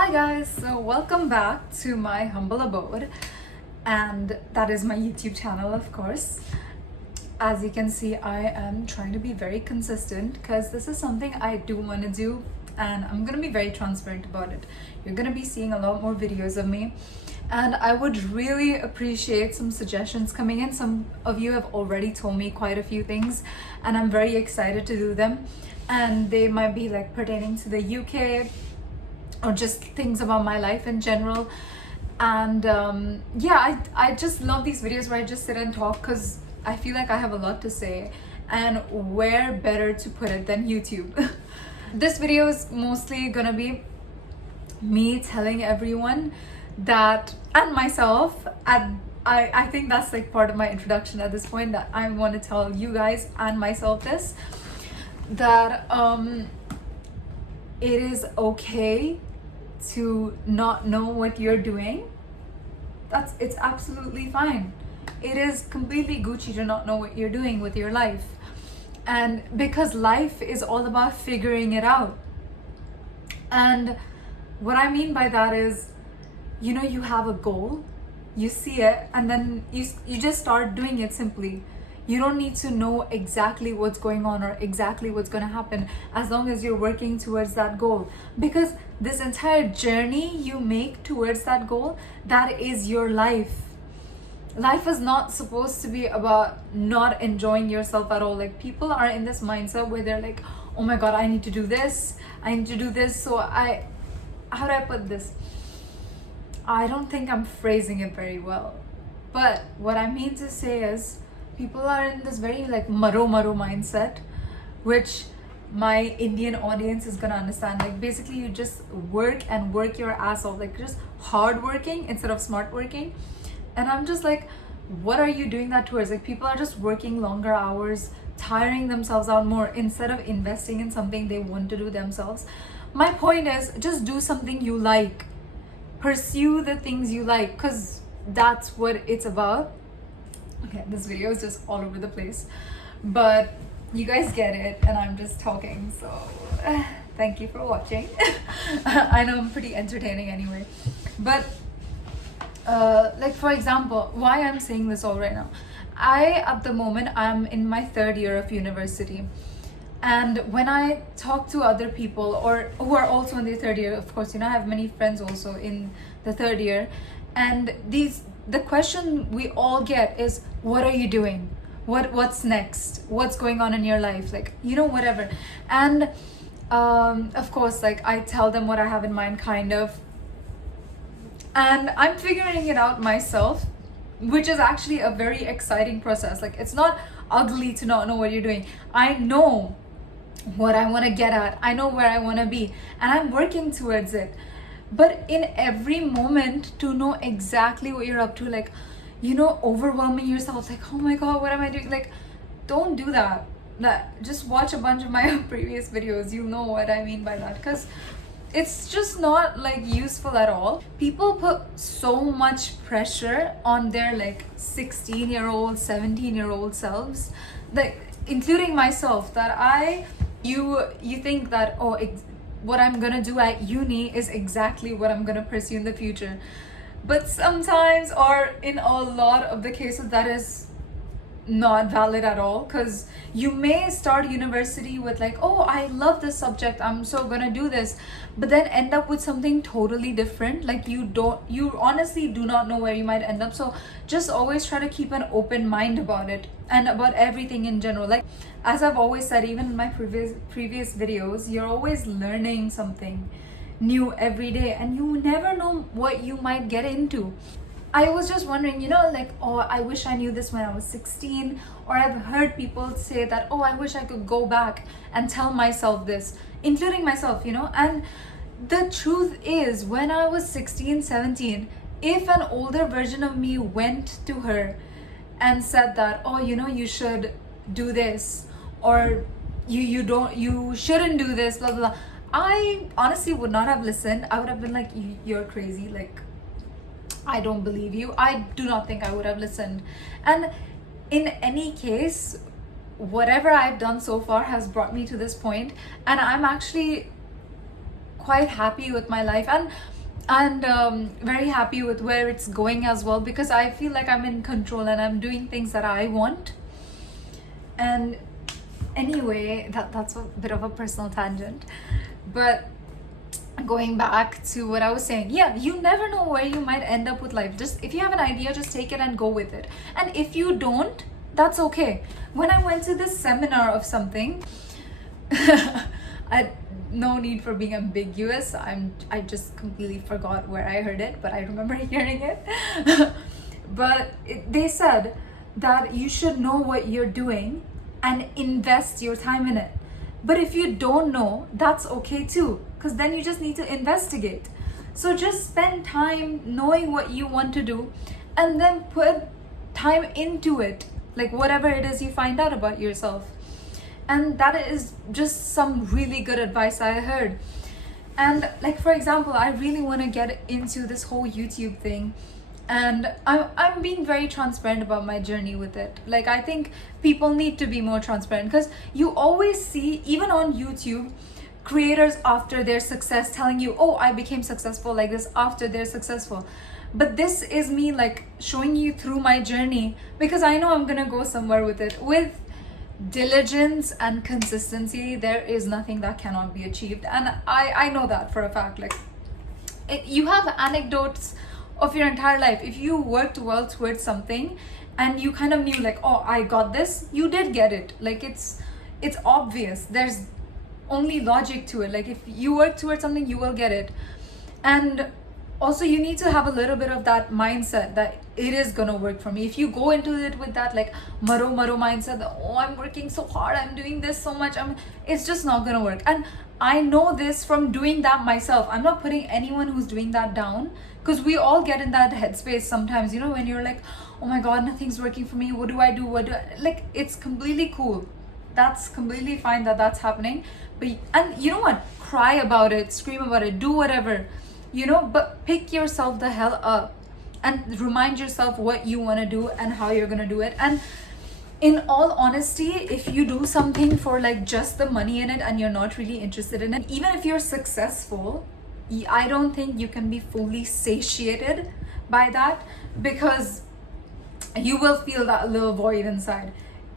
Hi guys, so welcome back to my humble abode, and that is my YouTube channel, of course. As you can see, I am trying to be very consistent because this is something I do want to do, and I'm gonna be very transparent about it. You're gonna be seeing a lot more videos of me, and I would really appreciate some suggestions coming in. Some of you have already told me quite a few things, and I'm very excited to do them, and they might be like pertaining to the UK or just things about my life in general. And I just love these videos where I just sit and talk because I feel like I have a lot to say, and where better to put it than YouTube. This video is mostly gonna be me telling everyone that, and myself, and I think that's like part of my introduction at this point, that I want to tell you guys and myself this, that it is okay to not know what you're doing. It's absolutely fine. It is completely Gucci to not know what you're doing with your life. And because life is all about figuring it out. And what I mean by that is, you know, you have a goal, you see it, and then you just start doing it simply. You don't need to know exactly what's going on or exactly what's going to happen, as long as you're working towards that goal. Because this entire journey you make towards that goal, that is your life. Life is not supposed to be about not enjoying yourself at all. Like, people are in this mindset where they're like, oh my god, I need to do this, so how do I put this? I don't think I'm phrasing it very well, but what I mean to say is, people are in this very like maro mindset, which my Indian audience is gonna understand. Like, basically you just work and work your ass off, like just hard working instead of smart working. And I'm just like, what are you doing that towards? Like, people are just working longer hours, tiring themselves out more, instead of investing in something they want to do themselves. My point is, just do something you like, pursue the things you like, because that's what it's about. Okay, this video is just all over the place, but you guys get it, and I'm just talking, so thank you for watching. I know I'm pretty entertaining anyway, but like, for example, why I'm saying this all right now, at the moment, I'm in my third year of university, and when I talk to other people or who are also in their third year, of course, you know, I have many friends also in the third year, and the question we all get is, what are you doing? What's next? What's going on in your life? Like, you know, whatever. And of course, like, I tell them what I have in mind, kind of. And I'm figuring it out myself, which is actually a very exciting process. Like, it's not ugly to not know what you're doing. I know what I want to get at. I know where I want to be, and I'm working towards it. But in every moment, to know exactly what you're up to, like, you know, overwhelming yourself, like, oh my god, what am I doing? Like, don't do that. Just watch a bunch of my previous videos. You'll know what I mean by that, because it's just not like useful at all. People put so much pressure on their like 16-year-old, 17-year-old selves, like including myself, that you think that, oh, what I'm gonna do at uni is exactly what I'm gonna pursue in the future. But sometimes, or in a lot of the cases, that is not valid at all, because you may start university with like, oh, I love this subject, I'm so gonna do this, but then end up with something totally different. Like, you honestly do not know where you might end up. So just always try to keep an open mind about it, and about everything in general. Like, as I've always said, even in my previous videos, you're always learning something new every day, and you never know what you might get into. I was just wondering, you know, like, oh, I wish I knew this when I was 16, or I've heard people say that, oh, I wish I could go back and tell myself this, including myself, you know. And the truth is, when I was 16, 17, if an older version of me went to her and said that, oh, you know, you should do this, or you shouldn't do this, blah blah blah, I honestly would not have listened. I would have been like, you're crazy, like, I don't believe you. I do not think I would have listened. And in any case, whatever I've done so far has brought me to this point, and I'm actually quite happy with my life, and very happy with where it's going as well, because I feel like I'm in control and I'm doing things that I want. And anyway, that's a bit of a personal tangent, but going back to what I was saying, yeah, you never know where you might end up with life. Just if you have an idea, just take it and go with it. And if you don't, that's okay. When I went to this seminar of something, I no need for being ambiguous. I just completely forgot where I heard it, but I remember hearing it. But they said that you should know what you're doing and invest your time in it. But if you don't know, that's okay too, because then you just need to investigate. So just spend time knowing what you want to do, and then put time into it, like whatever it is you find out about yourself. And that is just some really good advice I heard. And like, for example, I really want to get into this whole YouTube thing, and I'm being very transparent about my journey with it. Like, I think people need to be more transparent, because you always see, even on YouTube, creators after their success telling you, oh, I became successful like this after they're successful. But this is me like showing you through my journey, because I know I'm gonna go somewhere with it. With diligence and consistency, there is nothing that cannot be achieved, and I know that for a fact. Like, you have anecdotes of your entire life. If you worked well towards something and you kind of knew like, oh, I got this, you did get it. Like, it's obvious. There's only logic to it. Like, if you work towards something, you will get it. And also, you need to have a little bit of that mindset that it is gonna work for me. If you go into it with that like maro mindset, that, oh, I'm working so hard, I'm doing this so much, it's just not gonna work. And I know this from doing that myself. I'm not putting anyone who's doing that down, because we all get in that headspace sometimes, you know, when you're like, oh my god, nothing's working for me, what do I do, like, it's completely cool. That's completely fine that that's happening. But, and you know what, cry about it, scream about it, do whatever, you know, but pick yourself the hell up and remind yourself what you want to do and how you're gonna do it. And in all honesty, if you do something for like just the money in it and you're not really interested in it, even if you're successful, I don't think you can be fully satiated by that, because you will feel that little void inside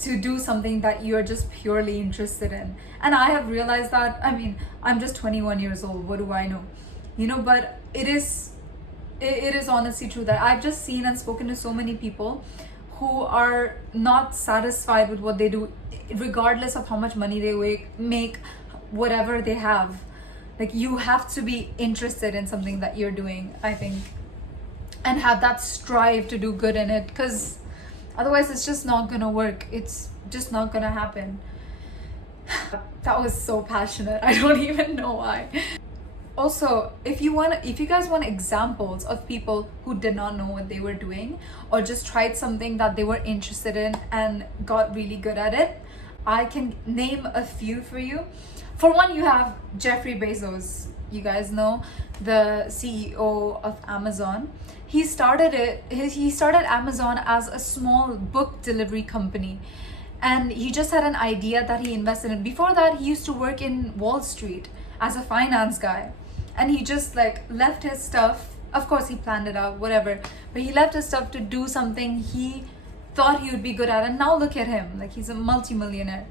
to do something that you're just purely interested in. And I have realized that, I mean, I'm just 21 years old, what do I know, you know? But it is honestly true that I've just seen and spoken to so many people who are not satisfied with what they do, regardless of how much money they make, whatever they have. Like, you have to be interested in something that you're doing, I think, and have that strive to do good in it, because otherwise it's just not gonna work. It's just not gonna happen. That was so passionate. I don't even know why. Also, if you guys want examples of people who did not know what they were doing, or just tried something that they were interested in and got really good at it, I can name a few for you. For one, you have Jeffrey Bezos. You guys know, the CEO of Amazon. He started Amazon as a small book delivery company, and he just had an idea that he invested in. Before that, he used to work in Wall Street as a finance guy, and he just like left his stuff. Of course, he planned it out, whatever, but he left his stuff to do something he thought he would be good at, and now look at him, like, he's a multi-millionaire.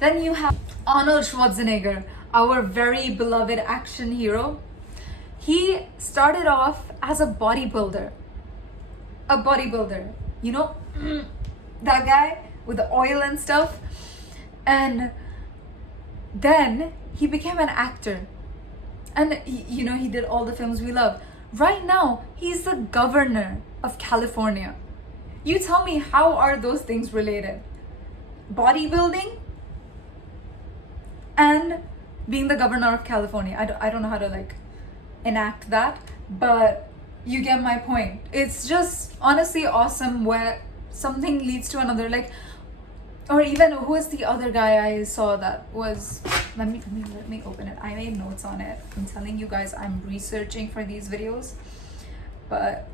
Then you have Arnold Schwarzenegger, our very beloved action hero. He started off as a bodybuilder, you know, that guy with the oil and stuff. And then he became an actor, and you know, he did all the films we love. Right now, he's the governor of California. You tell me, how are those things related? Bodybuilding and being the governor of California. I don't know how to like enact that, but you get my point. It's just honestly awesome where something leads to another. Like, or even, who is the other guy I saw that was, let me open it. I made notes on it. I'm telling you guys, I'm researching for these videos, but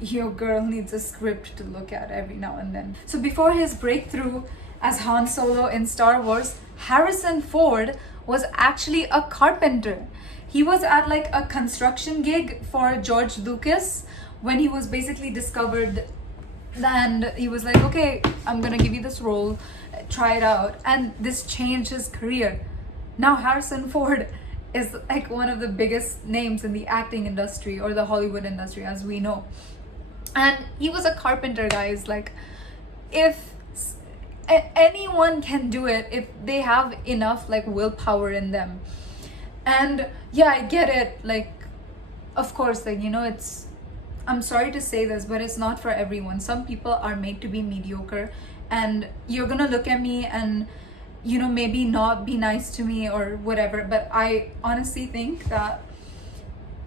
your girl needs a script to look at every now and then. So before his breakthrough as Han Solo in Star Wars, Harrison Ford was actually a carpenter. He was at like a construction gig for George Lucas when he was basically discovered, and he was like, okay, I'm gonna give you this role, try it out, and this changed his career. Now Harrison Ford is like one of the biggest names in the acting industry or the Hollywood industry, as we know. And he was a carpenter, guys. Like, if anyone can do it if they have enough like willpower in them. And yeah, I get it, like, of course, like, you know, it's, I'm sorry to say this, but it's not for everyone. Some people are made to be mediocre, and you're gonna look at me and, you know, maybe not be nice to me or whatever, but I honestly think that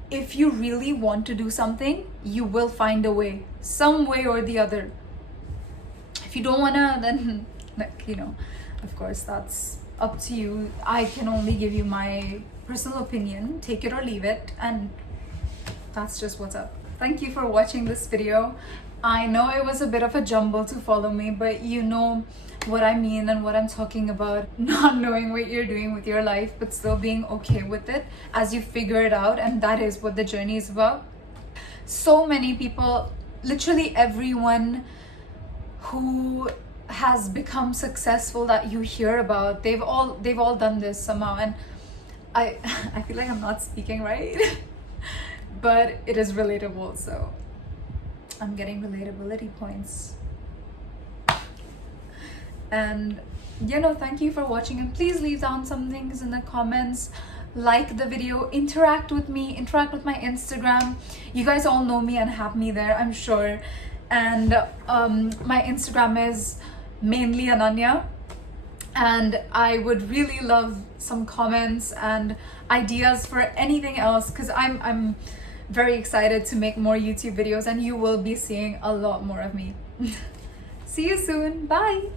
if you really want to do something, you will find a way, some way or the other. If you don't wanna, then, like, you know, of course, that's up to you. I can only give you my personal opinion, take it or leave it, and that's just what's up. Thank you for watching this video. I know it was a bit of a jumble to follow me, but you know what I mean and what I'm talking about. Not knowing what you're doing with your life, but still being okay with it as you figure it out, and that is what the journey is about. So many people, literally everyone who has become successful that you hear about, they've all done this somehow, and I feel like I'm not speaking right, but it is relatable, so I'm getting relatability points. And you know, thank you for watching, and please leave down some things in the comments, like the video, interact with me, interact with my Instagram. You guys all know me and have me there, I'm sure. And my Instagram is mainly Ananya, and I would really love some comments and ideas for anything else, because I'm very excited to make more YouTube videos, and you will be seeing a lot more of me. See you soon. Bye.